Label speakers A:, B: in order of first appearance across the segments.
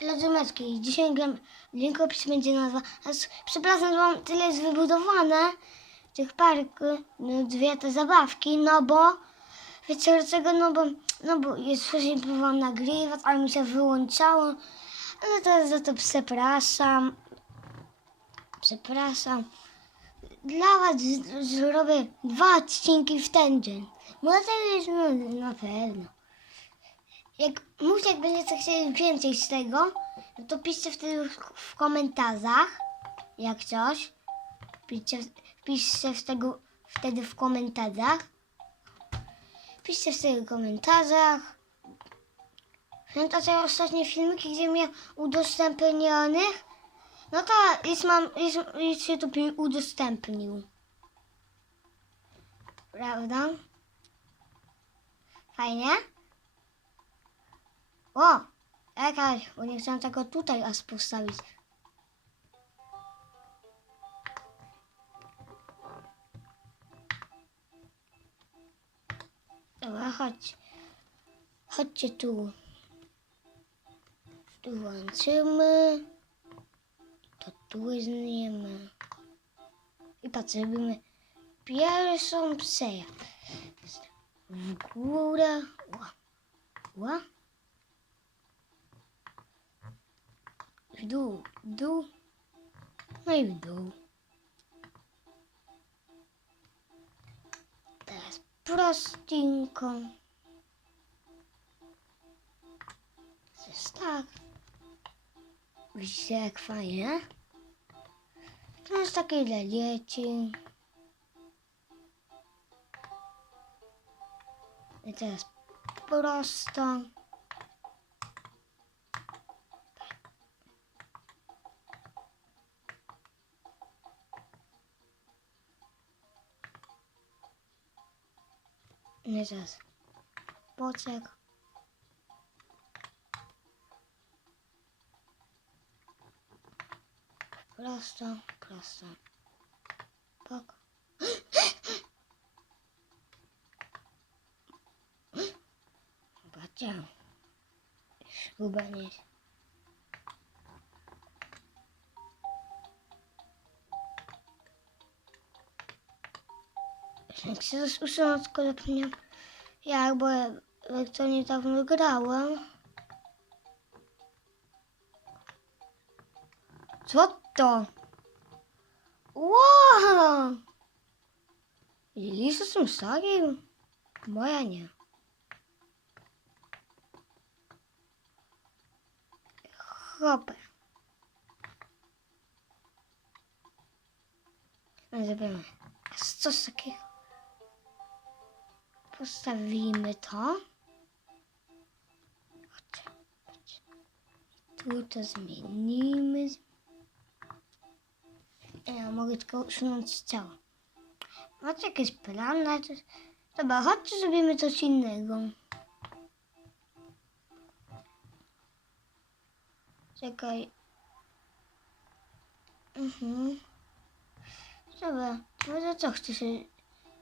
A: Lodymecki. Dzisiaj gram, link opis będzie nazwa. Przepraszam, że mam tyle jest wybudowane tych parku, no, dwie te zabawki, no bo wiecie dlaczego? No bo, no bo jest wcześniej próbowałam nagrywać, ale mi się wyłączało. Ale teraz za to przepraszam. Przepraszam. Dla was zrobię dwa odcinki w ten dzień. Może już no, na pewno. Jak mówcie, jak będziecie chcieli więcej z tego, no to piszcie wtedy w, w komentarzach, jak coś. Piszcie, piszcie z tego wtedy w komentarzach. Piszcie wtedy w komentarzach. Pamiętacie ostatnie filmiki, gdzie mnie udostępnionych? No to jest mam, jest, jest się pi- udostępnił. Prawda? Fajnie? O! Jakaś, bo nie chcę tego tutaj aż postawić. Dobra, chodź. Chodźcie tu. Tu włączymy. To tu weźmiemy. I patrz, robimy pierwszą przejaw. W górę. Ła. Ła. W dół, w dół. No i w dół. Teraz prostinką. Jest tak. Widzicie jak fajnie? To jest takie dla dzieci. I teraz prosto. Teraz boczek. Prosto, prosto. Bok. Zobaczcie. Chyba nie. Jak się usunąć kolepnie. Jak, bo jak to niedawno grałem. Co to? Wow! Lisa tym stawił? Moja nie. Hopę. No Zrobimy coś takiego. Postawimy to. Tu to zmienimy. Ja mogę tylko usunąć ciało. Macie jakiś plan na? Dobra, chodźcie zrobimy coś innego. Czekaj. Mhm. Dobra, może co chce się...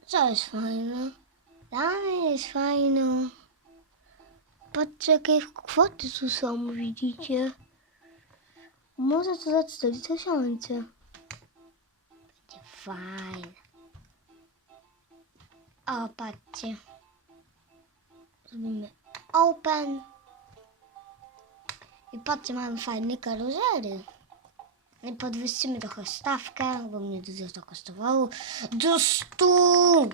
A: Co jest fajne? Mnie jest fajne. Patrzcie, jakie kwoty tu są, widzicie? Może to za 4 tysiące. Będzie fajne. O, patrzcie. Zrobimy open. I patrzcie, mamy fajne karozery. I podwyższymy trochę stawkę, bo mnie dużo to kosztowało. Do stu!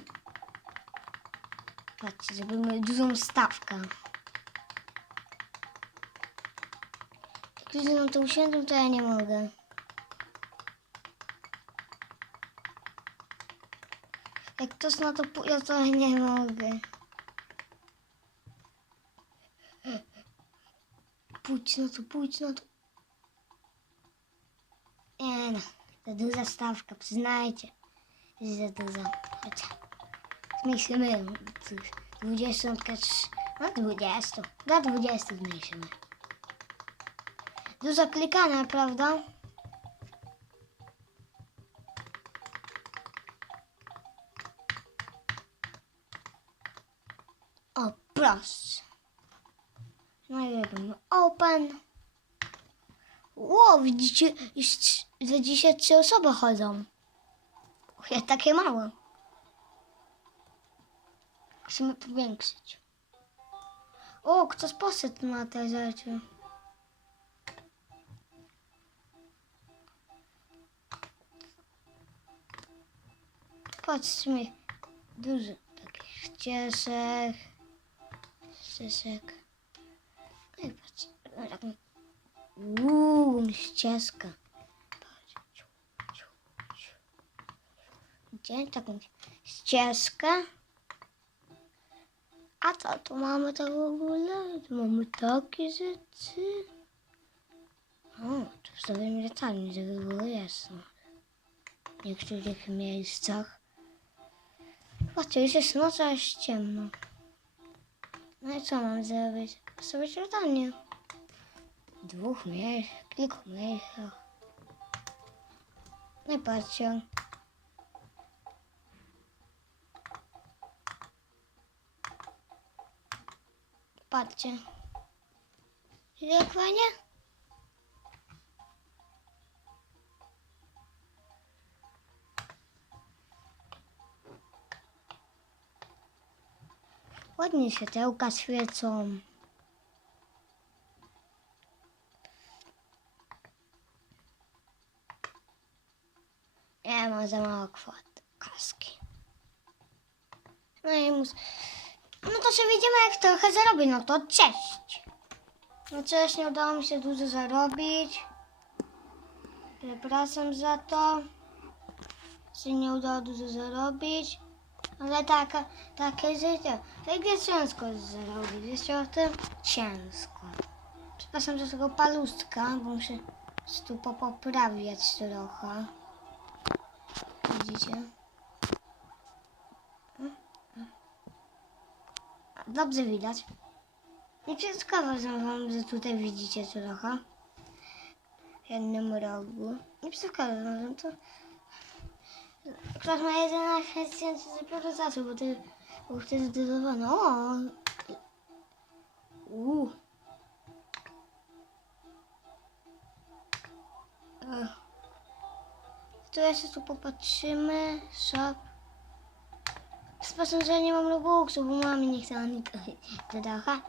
A: Patrzcie, zrobimy dużą stawkę. Jak ludzie na to usiądą, to ja nie mogę. Jak ktoś na to pójdzie, to ja nie mogę. Pójdź na to, pójdź na to. Nie no, za duża stawka, przyznajcie. Za duża. Chodź. Zmniejszymy. Cóż, 20, no 20. Do 20 zmniejszymy. Dużo klikania, prawda? O, proszę. No i robimy open. Ło, widzicie, już za dzisiaj trzy osoby chodzą. Ja takie małe. Musimy powiększyć. O, ktoś poszedł na te rzeczy. Patrzmy, dużo takich ścieżek, ścieżek. No i patrz, no tak, uuu, ciu. Gdzie taką ścieżkę? A co tu mamy to w ogóle? Tu mamy takie rzeczy. O, tu wstawiamy latarnię, żeby było jasno. W niektórych miejscach. Patrzcie, już jest noc, a jest ciemno. No i co mam zrobić? Postawić latarnię. W dwóch miejscach, kilku miejscach. No i patrzcie. Patrzcie. Jak fajnie? Ładnie światełka świecą. Nie ma za mało kwot kaski. No i mus... Widzimy jak trochę zarobię, no to cześć. No cześć, nie udało mi się dużo zarobić. Przepraszam za to. Się nie udało dużo zarobić. Ale taka, takie życie. Tak jest ciężko zarobić. Wiecie o tym? Ciężko. Przepraszam za tego palustka, bo muszę tu poprawiać trochę. Widzicie? Dobrze widać. Nie przeszkadzam wam, że tutaj widzicie trochę. W jednym rogu. Nie przeszkadzam wam, to... Ktoś ma 11 tysięcy dopiero zaczął, bo to bo wtedy dodawano. O! Uuu. To jeszcze tu popatrzymy. Shop. Sposób, że mam Robuxu, bo mamy nie chce dodacha.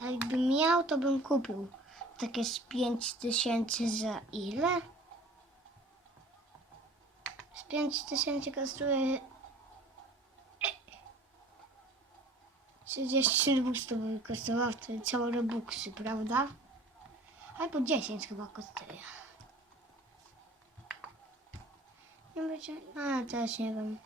A: A jakbym miał, to bym kupił. Takie z 5 tysięcy za ile? Z 5 tysięcy kosztuje 30 Robux to by kosztowało wtedy całe Robuxy, prawda? Albo 10 chyba kosztuje. Nie będzie... A, też nie wiem.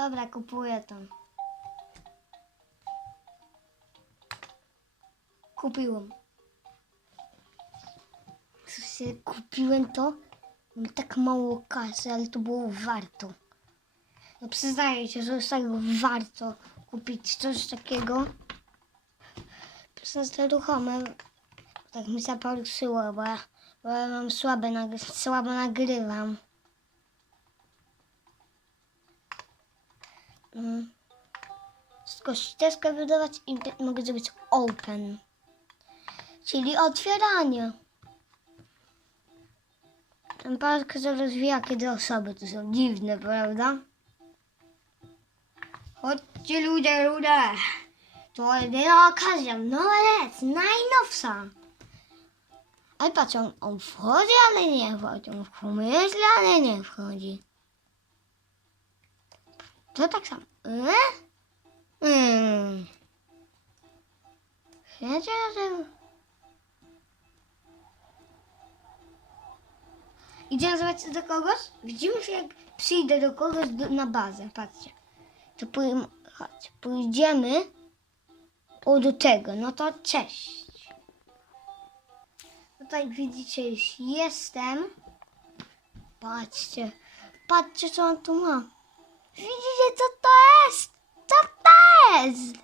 A: Dobra, kupuję to. Kupiłem. Słuchajcie, kupiłem to. Mam tak mało kasy, ale to było warto. No przyznaję się, że jest tak warto kupić coś takiego. Przez te ruchome. Tak mi zaparuszyło, bo ja, bo ja mam słabe, nagry słabo nagrywam. Mm. Tylko wydawać i mogę zrobić open. Czyli otwieranie. Ten park się rozwija, kiedy osoby to są dziwne, prawda? Chodźcie ludzie, ludzie. To jedyna okazja, nowa lec, najnowsza. Ale patrz, on, on wchodzi, ale nie wchodzi. On pomyśli, ale nie wchodzi. To tak samo. E? Hmm. Że... Idziemy zobaczyć do kogoś? Widzimy się, jak przyjdę do kogoś do, na bazę. Patrzcie. To pójdziemy, chodź, pójdziemy o do tego. No to cześć. Tutaj widzicie, już jestem. Patrzcie. Patrzcie, co on tu ma. Widzicie, co to jest? Co to jest?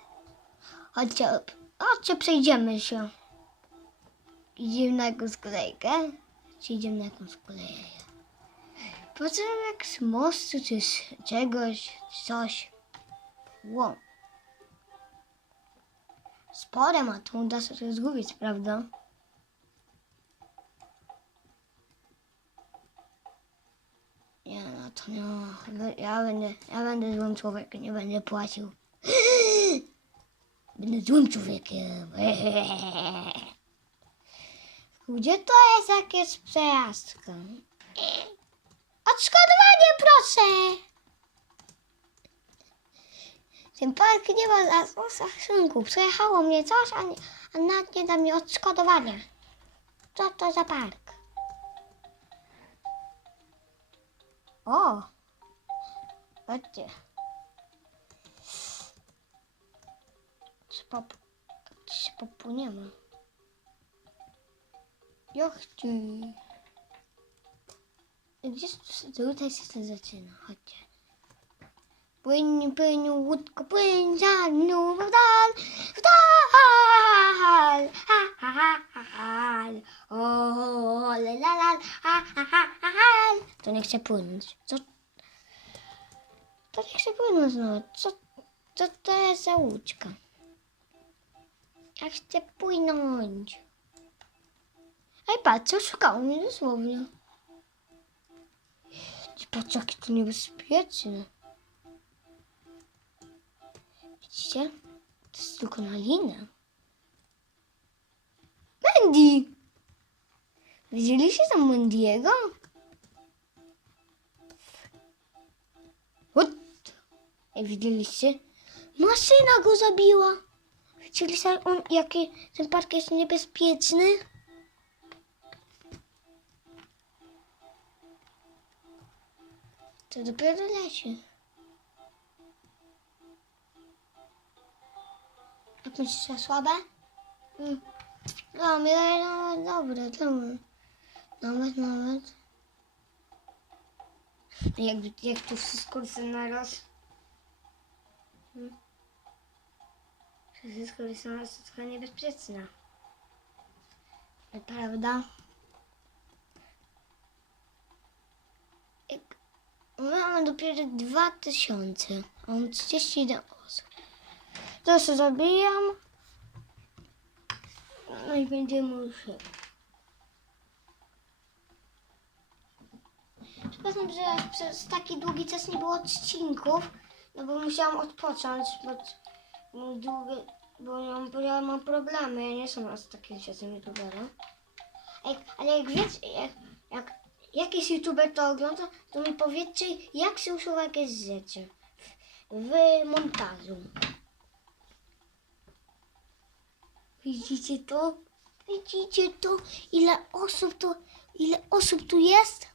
A: Chodźcie, chodźcie, przejdziemy się. Idziemy na jakąś kolejkę. Czy idziemy na jakąś kolejkę? Patrzymy jak z mostu, czy z czegoś, coś. Wow. Spore ma to, uda się zgubić, prawda? Nie, no to ma. Ja będę, ja będę złym człowiekiem, nie będę płacił. Będę złym człowiekiem. Gdzie to jest jakieś przejażdżka? Odszkodowanie proszę! Ten park nie ma zaszunku. Przejechało mnie coś, a, nie, a nawet nie da mi odszkodowania. Co to za park? O! Chodźcie. Trzeba... Się popłyniemy. Jochci. Gdzieś tu- tutaj się to zaczyna. Płyń, płyń, łódko, płyń mną w dal, w dal. Ha, ha, ha, ha, ha. O, la, la, ha, ha, ha, ha, ha. To nie chce płynąć. Co? To nie chce płynąć znowu. Co, co to jest za łódźka? Ja chcę płynąć. Ej, patrz, oszukało mnie dosłownie. Patrz, jakie to niebezpieczne. Widzicie? To jest tylko na linę. Mandy! Widzieliście tam Mandiego? What? Widzieliście? Maszyna go zabiła. Widzieliście, on, jaki ten park jest niebezpieczny? To dopiero leci. Jak myślisz, że słabe? Mm. No, my, no, dobre, dobre. Nawet, nawet. Jak, jak tu wszystko chce naraz. Hmm. Wszystko jest naraz to trochę niebezpieczne. Prawda? Jak my mamy dopiero 2000, a on 31 osób. To się zabijam. No i będziemy już. Przepraszam, że przez taki długi czas nie było odcinków, no bo musiałam odpocząć, bo, długie, bo ja mam, problemy, ja nie jestem aż takim świetnym youtuberem. Ale jak wiecie, jak, jak jakiś youtuber to ogląda, to mi powiedzcie, jak się usuwa jakieś rzeczy w montażu. Widzicie to? Widzicie to? Ile osób to, ile osób tu jest?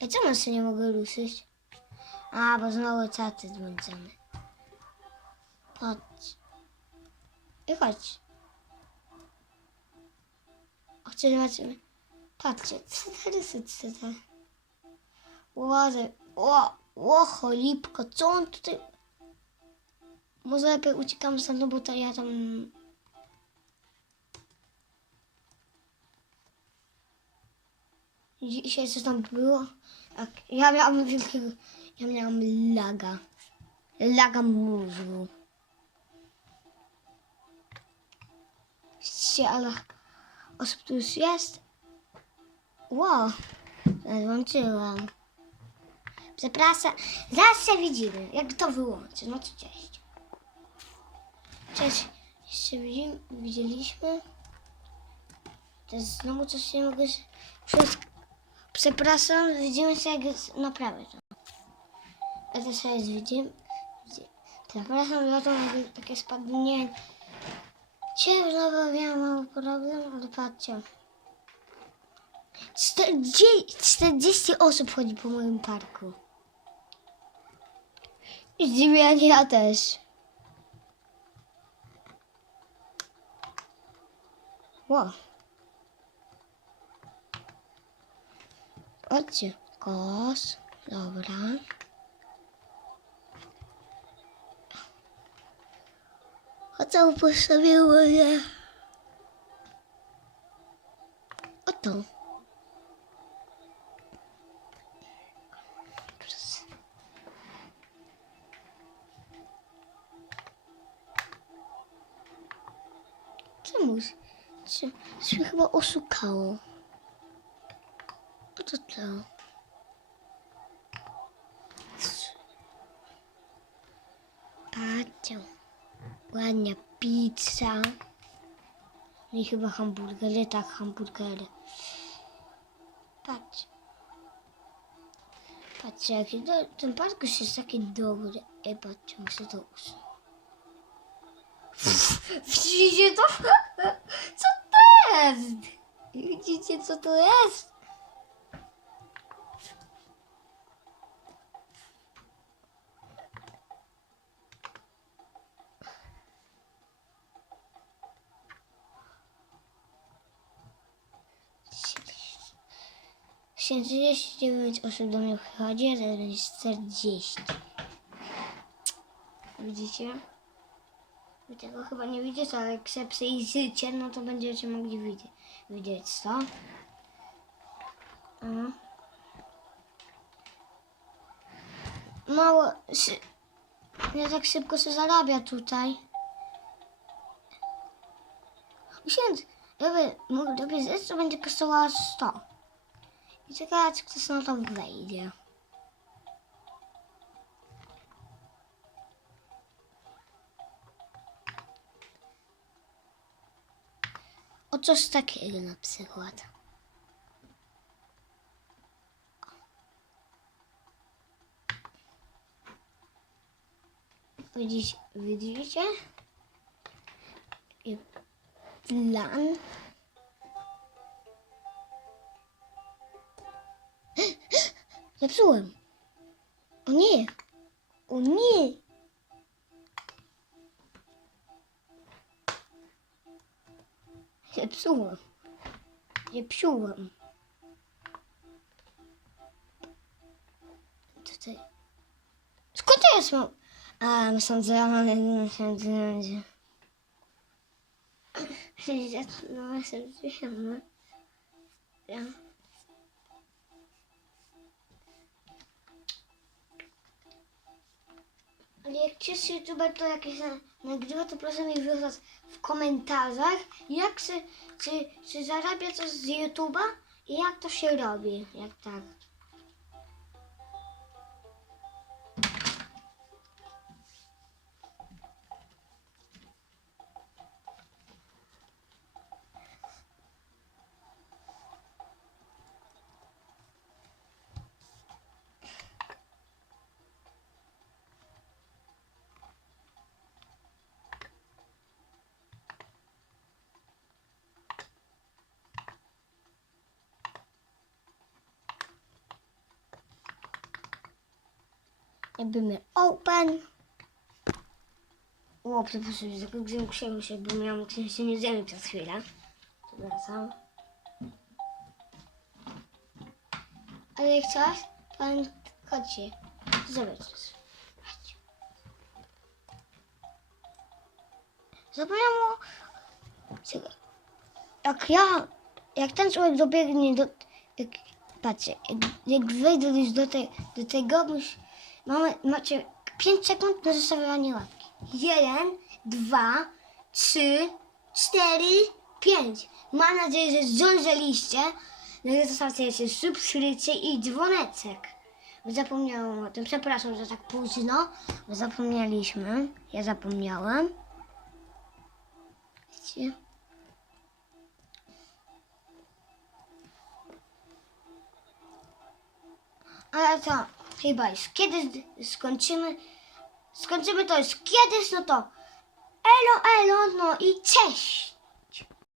A: Ej, czemu się nie mogę ruszyć? A, bo znowu czaty włączamy. Patrz. I chodź. Chodźcie, zobaczymy. Patrzcie, co co to? Łoże, o, o, cholipko, co on tutaj... Może lepiej uciekam stąd, no bo to ja tam... Dzisiaj co tam było? Jak ja miałam wielkiego... Ja miałam laga. Laga mózgu. Widzicie, ale osób tu już jest. Wow, złączyłam. Przepraszam, zaraz się widzimy, jak to wyłączę. No to cześć. Cześć, jeszcze widzieliśmy. To znowu coś nie mogę... Wszystko. Przepraszam, widzimy się jak jest naprawię to. Ja też jest widzimy. Widzi- Przepraszam za to mówię takie spadnie. Ciemno, bo miałam mały problem, ale patrzcie. 40, 40 osób chodzi po moim parku. Zdziwienie ja też. Wow. Chodźcie. Kos. Dobra. A co postawiło je? Oto. Mnie chyba oszukało. Co to? Patrzcie. Ładnia pizza. No i chyba hamburgery, tak, hamburgery. Patrz. Patrzcie, jaki do, ten parkusz jest taki dobry. Ej, patrzcie, muszę to usunąć. Widzicie to? Co jest? Widzicie, co to jest? 39 osób do mnie wchodzi, a teraz będzie 40. Widzicie? Wy tego chyba nie widzicie, ale jak się przyjrzycie, no to będziecie mogli widzieć, widzieć co? Mało, szy, nie tak szybko się zarabia tutaj. Miesiąc, jakby mógł dopiero zjeść, to będzie kosztowało 100. I ciekawe, czy ktoś na to wejdzie. Coś takiego na przykład. Widzicie? Widzicie? Plan. Zepsułem. O nie. O nie. Zepsułem. Zepsułem. Tutaj. Skąd to jest mam? A, my są załamane na będzie. No, sobie Ja. Ale jak ciesz youtuber to jakieś na, nagrywa, to proszę mi wrzucać w komentarzach, jak się, czy, czy zarabia coś z YouTube'a i jak to się robi, jak tak. Jakbymy open. O, przepraszam, zakończyłem się, bo miałam się nie zjemy przez chwilę. Wracam. Ale coś, pan chodźcie. Zobacz. Chodź. Zapomniałam o... Jak ja... Jak ten człowiek dobiegnie do... Jak, patrzcie, jak, jak wejdę już do, te, do tego, mus, mamy, macie 5 sekund na zostawianie łapki. 1, 2, 3, 4, 5. Mam nadzieję, że zdążyliście. No i zostawcie jeszcze subskrypcję i dzwoneczek. Zapomniałam o tym. Przepraszam, że tak późno. Zapomnieliśmy. Ja zapomniałem. Widzicie? Ale to chyba już kiedyś skończymy. Skończymy to już kiedyś, no to elo, elo, no i cześć!